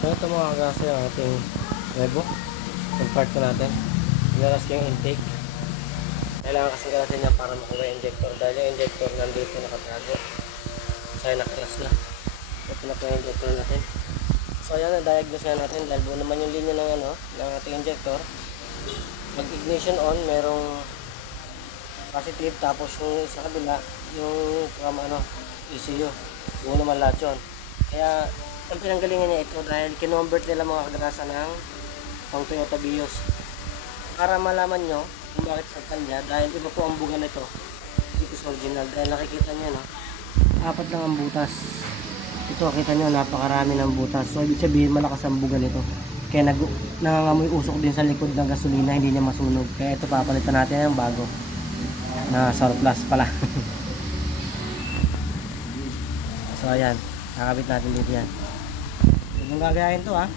So ito mga kaso yung ating rebo. Yung part ko natin. Inaras ko yung intake. Kailangan kasi natin yan para makuha yung injector. Dahil yung injector nandito nakatago. Sa'yo nakalas na. Ito na po yung injector natin. So ayan, na-diagnose nga natin dahil buo naman yung linya ng, ng ating injector. Pag ignition on, merong positive, tapos yung sa kabila, yung ECU. Buo naman lahat yun. Kaya ang pinanggalingan niya ito dahil kinonvert nila mga kadrasa ng pang Toyota Vios. Para malaman nyo kung bakit sa niya, dahil iba po ang buga nito. Dito sa original, dahil nakikita nyo, no? 4 lang ang butas. Ito, kita nyo, napakarami ng butas. So, ibig sabihin, malakas ang buga nito. Kaya nangangamoy usok din sa likod ng gasolina, hindi niya masunog. Kaya ito, papalitan natin ng bago. Na surplus pala. So, ayan. Nakakabit natin dito yan. Huwag mong gagayahin to, ha.